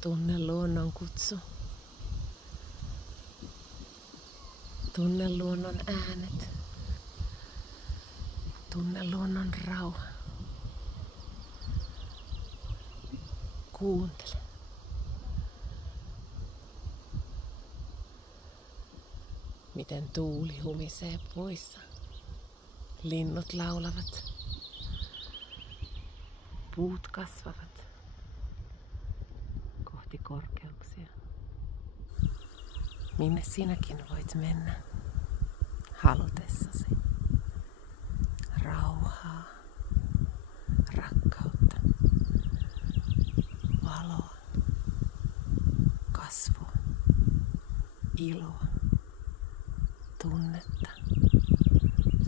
Tunne luonnon kutsu. Tunne luonnon äänet. Tunne luonnon rauha. Kuuntele. Miten tuuli humisee puissa. Linnut laulavat. Puut kasvavat kohti korkeuksia. Minne sinäkin voit mennä halutessasi. Rauhaa, rakkautta, valoa, kasvua, iloa, tunnetta,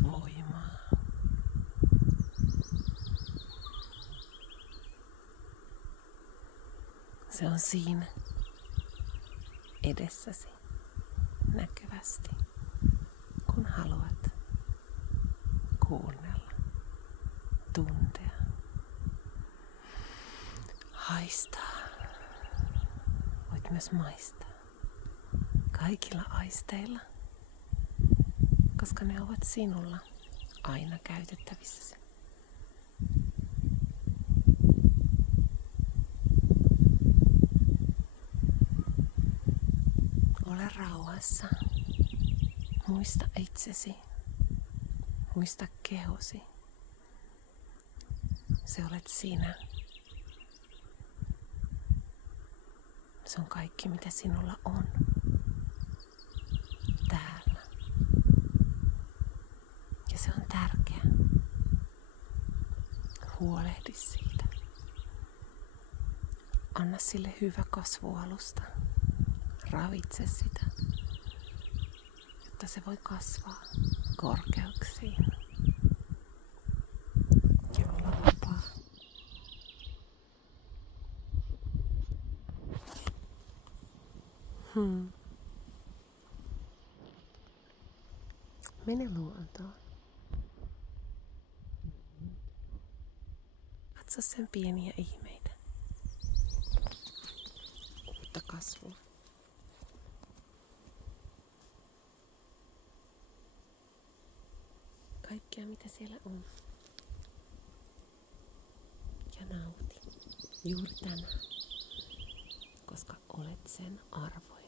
voimaa. Se on siinä edessäsi näkyvästi, kun haluat kuunnella, tuntea, haistaa. Voit myös maistaa kaikilla aisteilla, koska ne ovat sinulla aina käytettävissäsi. Ole rauhassa. Muista itsesi. Muista kehosi. Se olet sinä. Se on kaikki, mitä sinulla on. Täällä. Ja se on tärkeä. Huolehdi siitä. Anna sille hyvä kasvualusta. Ravitse sitä, jotta se voi kasvaa korkeuksiin ja olla vapaa. Mene luontoon. Katso sen pieniä ihmeitä. Uutta kasvua. Kaikkea mitä siellä on. Ja nauti juuri tänään, koska olet sen arvoinen.